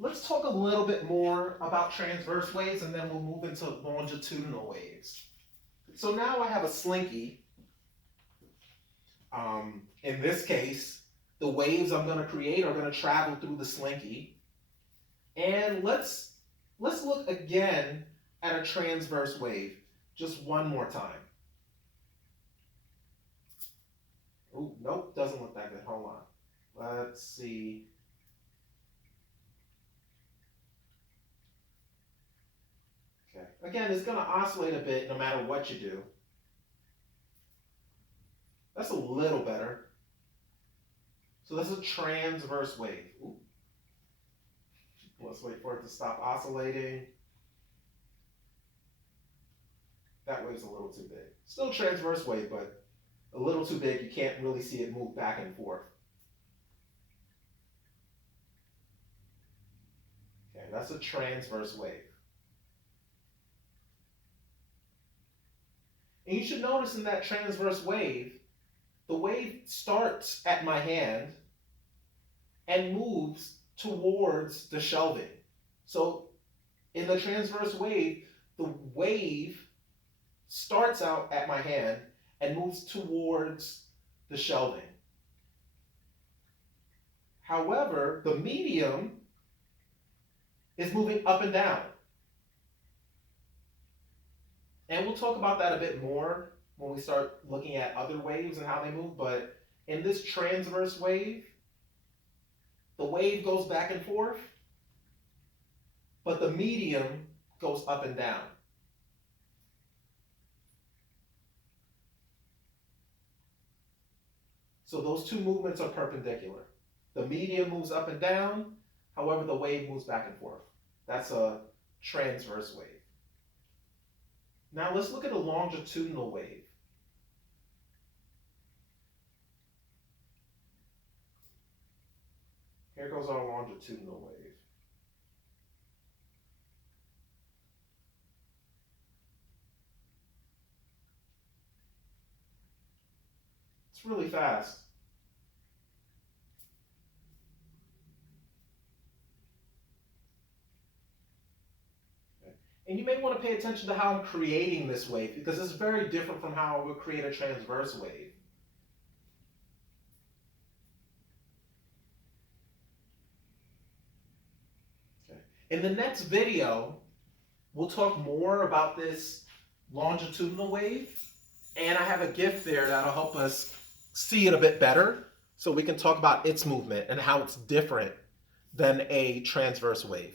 let's talk a little bit more about transverse waves and then we'll move into longitudinal waves. So now I have a slinky. In this case, the waves I'm going to create are going to travel through the slinky. And let's look again at a transverse wave just one more time. Oh, nope, doesn't look that good. Hold on. Let's see. Okay. Again, it's going to oscillate a bit no matter what you do. That's a little better. So this is a transverse wave. Ooh. Let's wait for it to stop oscillating. That wave's a little too big. Still a transverse wave, but a little too big. You can't really see it move back and forth. Okay, that's a transverse wave. And you should notice in that transverse wave, the wave starts at my hand and moves towards the shelving. So in the transverse wave, the wave starts out at my hand and moves towards the shelving. However, the medium is moving up and down. And we'll talk about that a bit more when we start looking at other waves and how they move, but in this transverse wave, the wave goes back and forth, but the medium goes up and down. So those two movements are perpendicular. The medium moves up and down, however the wave moves back and forth. That's a transverse wave. Now let's look at a longitudinal wave. Here goes our longitudinal wave. It's really fast. And you may want to pay attention to how I'm creating this wave because it's very different from how I would create a transverse wave. Okay. In the next video, we'll talk more about this longitudinal wave, and I have a GIF there that'll help us see it a bit better so we can talk about its movement and how it's different than a transverse wave.